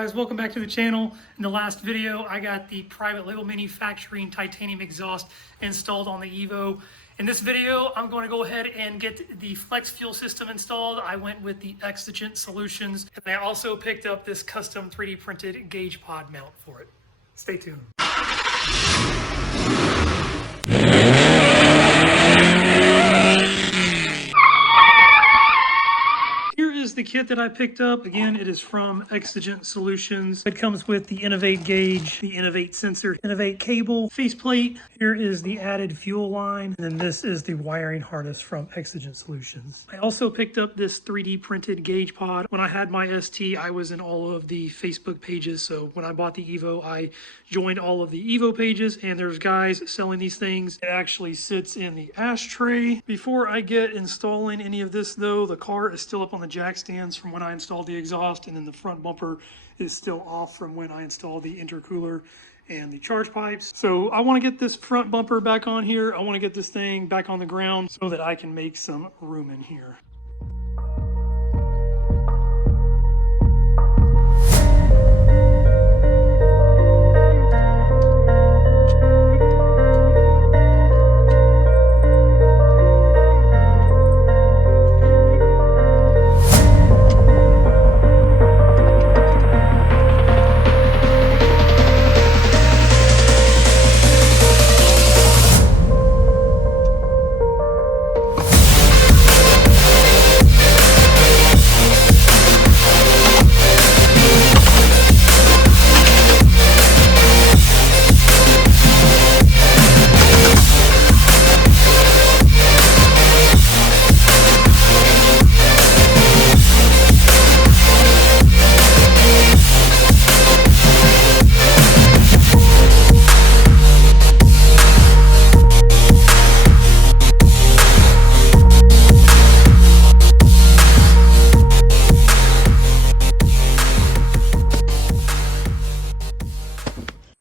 guys, welcome back to the channel. In the last video, I got the private label manufacturing titanium exhaust installed on the EVO. In this video, I'm going to go ahead and get the flex fuel system installed. I went with the EXIGENT solutions, and I also picked up this custom 3D printed gauge pod mount for it. Stay tuned. The kit that I picked up, again, it is from EXIGENT Solutions. It comes with the Innovate gauge, the Innovate sensor, Innovate cable, faceplate. Here is the added fuel line, and then this is the wiring harness from EXIGENT Solutions. I also picked up this 3D printed gauge pod. When I had my ST, I was in all of the Facebook pages, so when I bought the EVO, I joined all of the EVO pages, and there's guys selling these things. It actually sits in the ashtray. Before I get installing any of this though, the car is still up on the jack stands from when I installed the exhaust, and then the front bumper is still off from when I installed the intercooler and the charge pipes. So I want to get this front bumper back on here. I want to get this thing back on the ground so that I can make some room in here.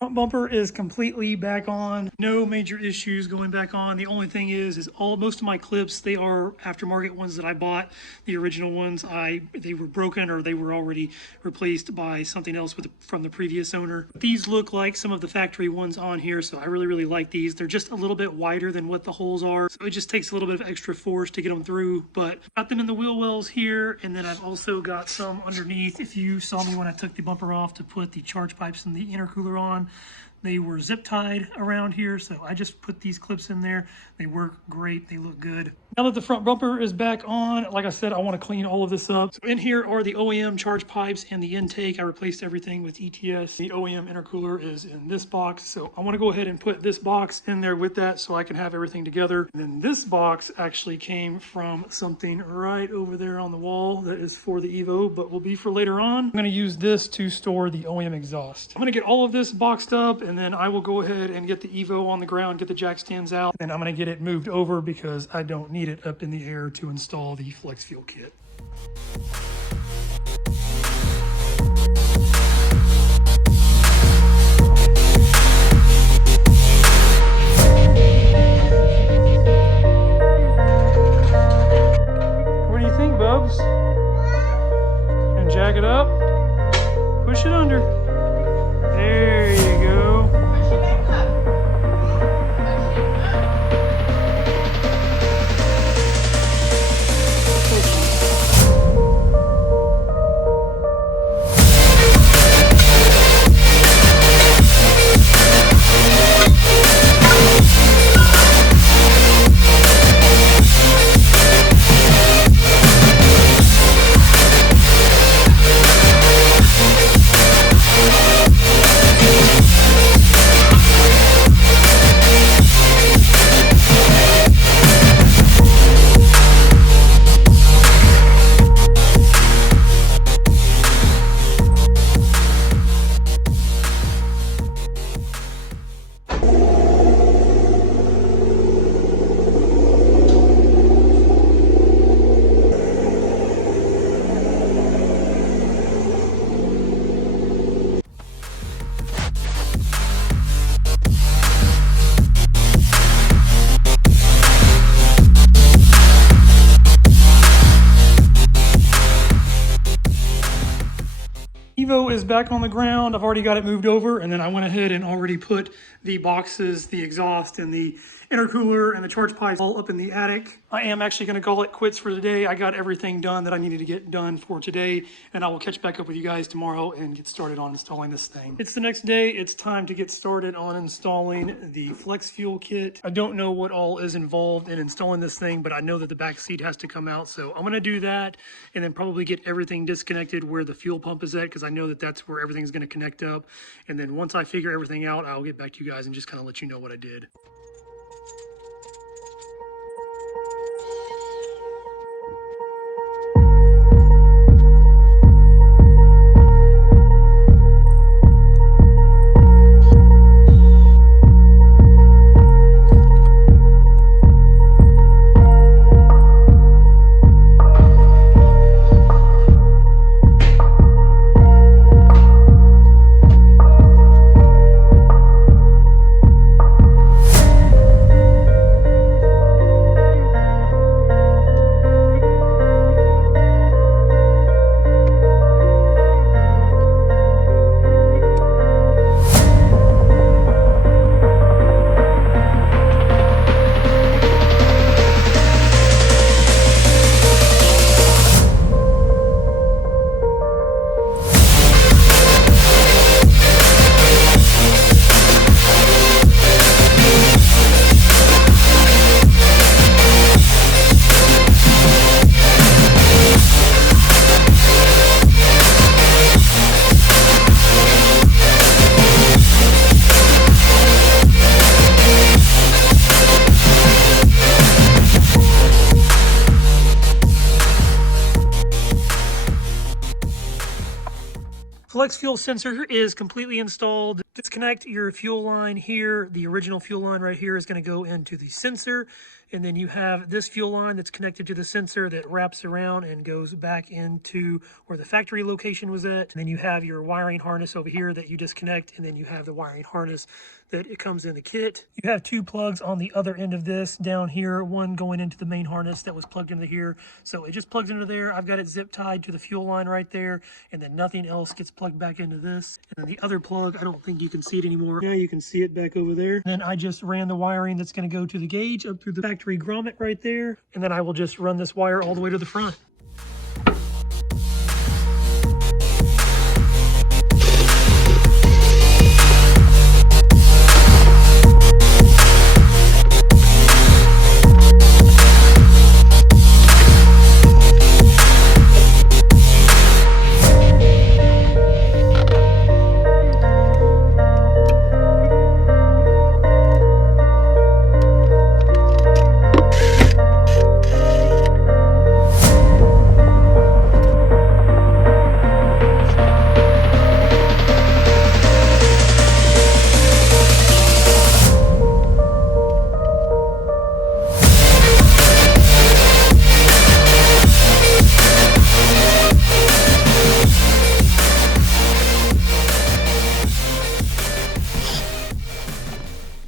Bumper is completely back on, no major issues going back on. The only thing is most of my clips, they are aftermarket ones that I bought. The original ones, they were broken or they were already replaced by something else from the previous owner. These look like some of the factory ones on here, so I really like these. They're just a little bit wider than what the holes are, so it just takes a little bit of extra force to get them through, but got them in the wheel wells here, and then I've also got some underneath. If you saw me when I took the bumper off to put the charge pipes and the intercooler on, they were zip tied around here, so I just put these clips in there. They work great, they look good. Now that the front bumper is back on, like I said, I want to clean all of this up. So in here are the OEM charge pipes and the intake. I replaced everything with ETS. The OEM intercooler is in this box, so I want to go ahead and put this box in there with that so I can have everything together. And then this box actually came from something right over there on the wall that is for the EVO, but will be for later on. I'm going to use this to store the OEM exhaust. I'm going to get all of this boxed up, and then I will go ahead and get the EVO on the ground, get the jack stands out, and I'm going to get it moved over because I don't need it up in the air to install the flex fuel kit. What do you think, Bubs? And jack it up, push it under. There you go. back on the ground. I've already got it moved over, and then I went ahead and already put the boxes, the exhaust, and the intercooler and the charge pipes all up in the attic. I am actually going to call it quits for today. I got everything done that I needed to get done for today, and I will catch back up with you guys tomorrow and get started on installing this thing. It's the next day. It's time to get started on installing the flex fuel kit. I don't know what all is involved in installing this thing, but I know that the back seat has to come out, so I'm going to do that and then probably get everything disconnected where the fuel pump is at, because I know that that's where everything's going to connect up. And then once I figure everything out, I'll get back to you guys and just kind of let you know what I did. Flex fuel sensor is completely installed. Disconnect your fuel line here. The original fuel line right here is going to go into the sensor. And then you have this fuel line that's connected to the sensor that wraps around and goes back into where the factory location was at. And then you have your wiring harness over here that you disconnect. And then you have the wiring harness that it comes in the kit. You have two plugs on the other end of this down here, one going into the main harness that was plugged into here. So it just plugs into there. I've got it zip tied to the fuel line right there, and then nothing else gets plugged back into this. And then the other plug, I don't think you can see it anymore. Now you can see it back over there. Then I just ran the wiring that's going to go to the gauge up through the factory grommet right there. And then I will just run this wire all the way to the front.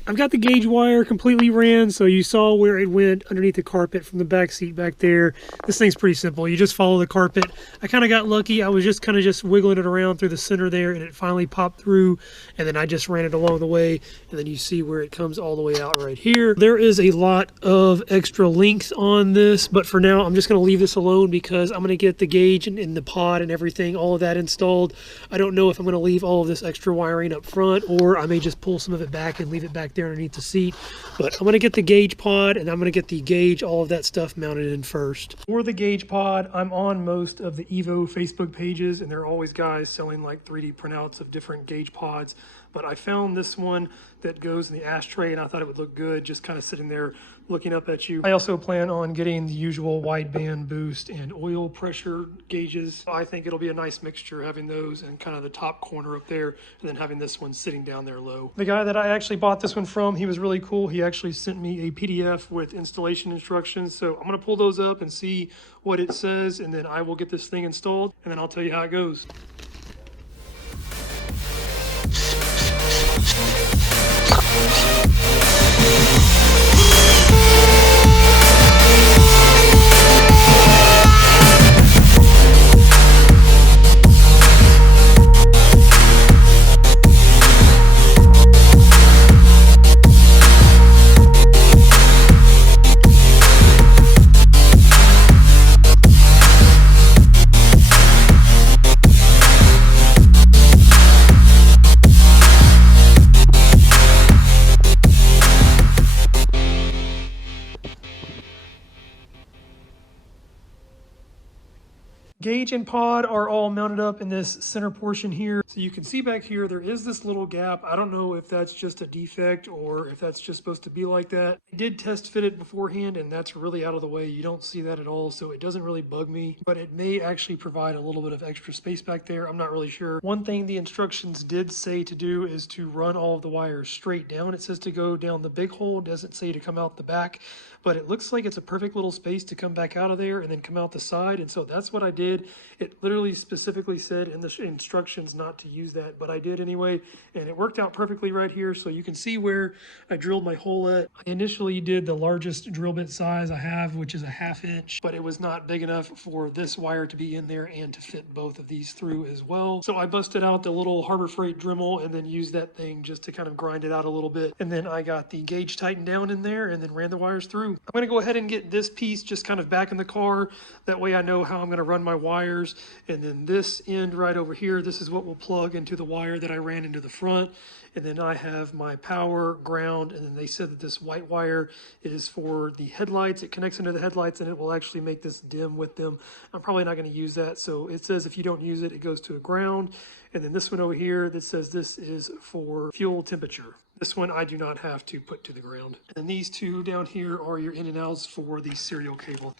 I've got the gauge wire completely ran, so you saw where it went underneath the carpet from the back seat back there. This thing's pretty simple. You just follow the carpet. I kind of got lucky. I was just kind of wiggling it around through the center there, and it finally popped through, and then I just ran it along the way, and then you see where it comes all the way out right here. There is a lot of extra length on this, but for now, I'm just going to leave this alone because I'm going to get the gauge and the pod and everything, all of that installed. I don't know if I'm going to leave all of this extra wiring up front, or I may just pull some of it back and leave it back there underneath the seat. But I'm going to get the gauge pod, and I'm going to get the gauge, all of that stuff mounted in first. For the gauge pod, I'm on most of the EVO Facebook pages, and there are always guys selling like 3D printouts of different gauge pods. But I found this one that goes in the ashtray, and I thought it would look good just kind of sitting there looking up at you. I also plan on getting the usual wideband boost and oil pressure gauges. I think it'll be a nice mixture having those in kind of the top corner up there, and then having this one sitting down there low. The guy that I actually bought this one from, he was really cool. He actually sent me a PDF with installation instructions. So I'm going to pull those up and see what it says, and then I will get this thing installed, and then I'll tell you how it goes. Gauge and pod are all mounted up in this center portion here. So you can see back here, there is this little gap. I don't know if that's just a defect or if that's just supposed to be like that. I did test fit it beforehand and that's really out of the way. You don't see that at all, so it doesn't really bug me, but it may actually provide a little bit of extra space back there. I'm not really sure. One thing the instructions did say to do is to run all of the wires straight down. It says to go down the big hole, it doesn't say to come out the back, but it looks like it's a perfect little space to come back out of there and then come out the side. And so that's what I did. It literally specifically said in the instructions not to use that, but I did anyway, and it worked out perfectly right here. So you can see where I drilled my hole at. I initially did the largest drill bit size I have, which is a 1/2 inch, but it was not big enough for this wire to be in there and to fit both of these through as well. So I busted out the little Harbor Freight Dremel and then used that thing just to kind of grind it out a little bit. And then I got the gauge tightened down in there and then ran the wires through. I'm gonna go ahead and get this piece just kind of back in the car. That way I know how I'm gonna run my wires. And then this end right over here, this is what will plug into the wire that I ran into the front. And then I have my power, ground, and then they said that this white wire is for the headlights. It connects into the headlights and it will actually make this dim with them. I'm probably not going to use that. So it says if you don't use it, it goes to a ground. And then this one over here that says this is for fuel temperature. This one I do not have to put to the ground. And these two down here are your in and outs for the serial cable.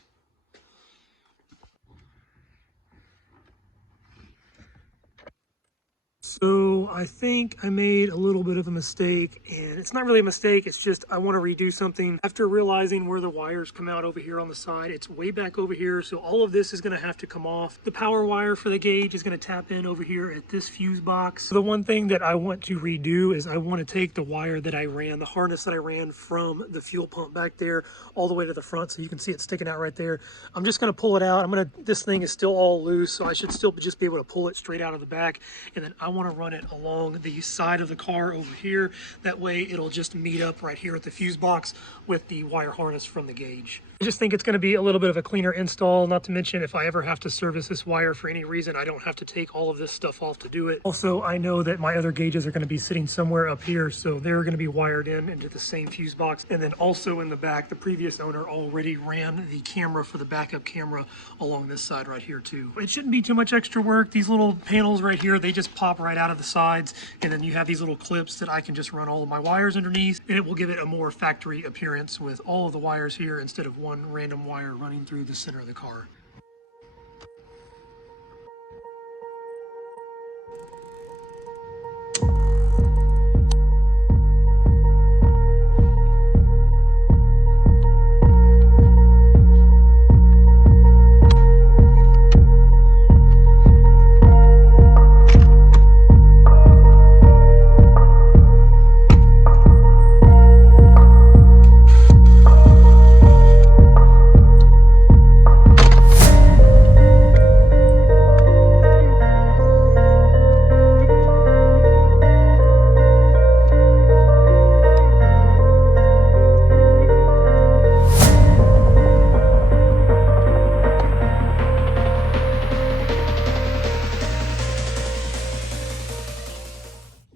So I think I made a little bit of a mistake, and it's not really a mistake, it's just I want to redo something. After realizing where the wires come out over here on the side, it's way back over here, so all of this is going to have to come off. The power wire for the gauge is going to tap in over here at this fuse box. The one thing that I want to redo is I want to take the wire that I ran, the harness that I ran from the fuel pump back there all the way to the front, so you can see it sticking out right there. I'm just going to pull it out. This thing is still all loose, so I should still just be able to pull it straight out of the back, and then I want to run it along the side of the car over here. That way it'll just meet up right here at the fuse box with the wire harness from the gauge. I just think it's going to be a little bit of a cleaner install, not to mention if I ever have to service this wire for any reason, I don't have to take all of this stuff off to do it. Also, I know that my other gauges are going to be sitting somewhere up here, so they're going to be wired in into the same fuse box. And then also in the back, the previous owner already ran the camera for the backup camera along this side right here too. It shouldn't be too much extra work. These little panels right here, they just pop right out of the sides, and then you have these little clips that I can just run all of my wires underneath, and it will give it a more factory appearance with all of the wires here instead of one random wire running through the center of the car.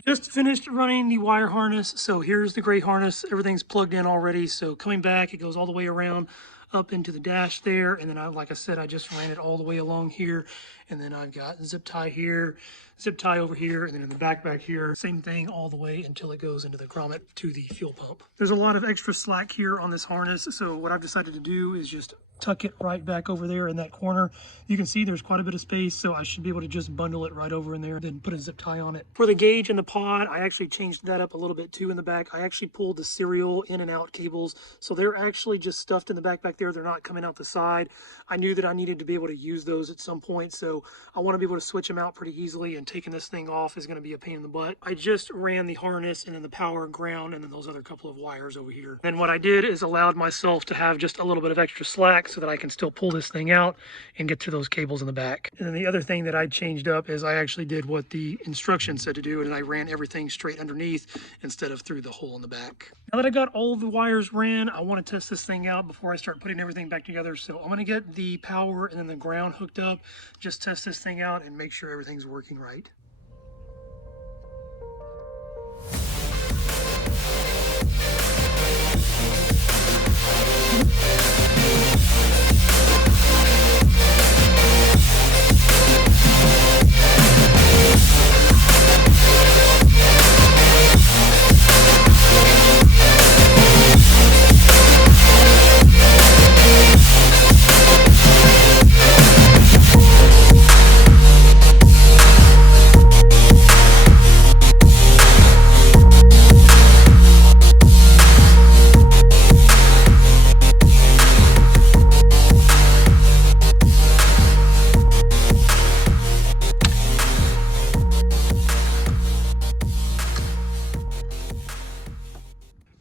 Just finished running the wire harness, so here's the gray harness. Everything's plugged in already, so coming back, it goes all the way around up into the dash there, and then like I said, I just ran it all the way along here, and then I've got zip tie here, zip tie over here, and then in the back here, same thing all the way until it goes into the grommet to the fuel pump. There's a lot of extra slack here on this harness, so what I've decided to do is just tuck it right back over there in that corner. You can see there's quite a bit of space, so I should be able to just bundle it right over in there, then put a zip tie on it. For the gauge and the pod, I actually changed that up a little bit too in the back. I actually pulled the serial in and out cables, so they're actually just stuffed in the back there. They're not coming out the side. I knew that I needed to be able to use those at some point, so I want to be able to switch them out pretty easily, and taking this thing off is going to be a pain in the butt. I just ran the harness and then the power and ground and then those other couple of wires over here. Then what I did is allowed myself to have just a little bit of extra slack so that I can still pull this thing out and get to those cables in the back. And then the other thing that I changed up is I actually did what the instructions said to do, and I ran everything straight underneath instead of through the hole in the back. Now that I got all of the wires ran, I want to test this thing out before I start putting everything back together. So I'm going to get the power and then the ground hooked up, just test this thing out and make sure everything's working right.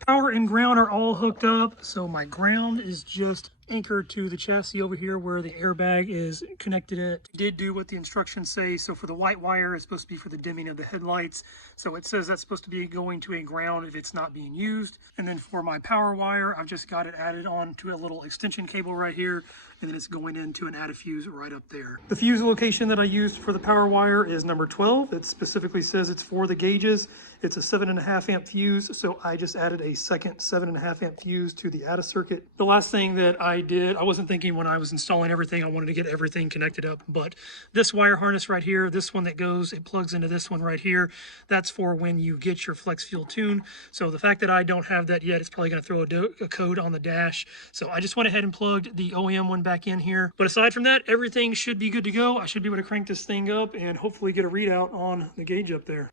Power and ground are all hooked up, so my ground is just anchored to the chassis over here where the airbag is connected at. Did do what the instructions say. So for the white wire, it's supposed to be for the dimming of the headlights. So it says that's supposed to be going to a ground if it's not being used. And then for my power wire, I've just got it added on to a little extension cable right here. And then it's going into an added fuse right up there. The fuse location that I used for the power wire is number 12. It specifically says it's for the gauges. It's a 7.5 amp fuse, so I just added a second 7.5 amp fuse to the ATA circuit. The last thing that I did, I wasn't thinking when I was installing everything, I wanted to get everything connected up, but this wire harness right here, this one that goes, it plugs into this one right here, that's for when you get your flex fuel tune. So the fact that I don't have that yet, it's probably going to throw a code on the dash. So I just went ahead and plugged the OEM one back in here. But aside from that, everything should be good to go. I should be able to crank this thing up and hopefully get a readout on the gauge up there.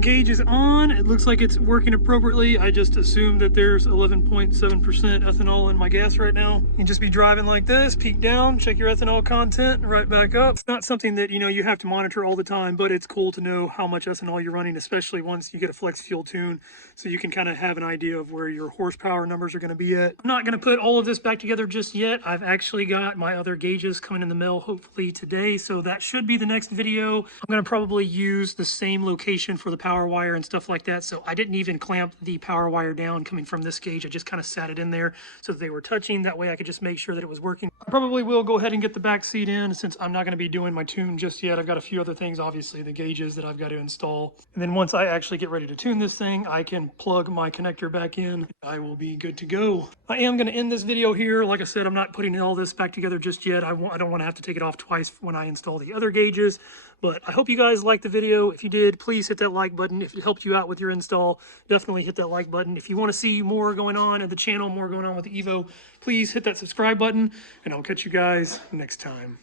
Gauge is on. It looks like it's working appropriately. I just assumed that there's 11.7% ethanol in my gas right now. You can just be driving like this, peek down, check your ethanol content, right back up. It's not something that, you have to monitor all the time, but it's cool to know how much ethanol you're running, especially once you get a flex fuel tune, so you can kind of have an idea of where your horsepower numbers are going to be at. I'm not going to put all of this back together just yet. I've actually got my other gauges coming in the mail hopefully today, so that should be the next video. I'm going to probably use the same location for the power wire and stuff like that, so I didn't even clamp the power wire down coming from this gauge. I just kind of sat it in there so that they were touching. That way I could just make sure that it was working. I probably will go ahead and get the back seat in since I'm not going to be doing my tune just yet. I've got a few other things, obviously the gauges that I've got to install, and then once I actually get ready to tune this thing, I can plug my connector back in. I will be good to go. I am going to end this video here. Like I said, I'm not putting all this back together just yet. I don't want to have to take it off twice when I install the other gauges. But I hope you guys liked the video. If you did, please hit that like button. If it helped you out with your install, definitely hit that like button. If you want to see more going on at the channel, more going on with the EVO, please hit that subscribe button, and I'll catch you guys next time.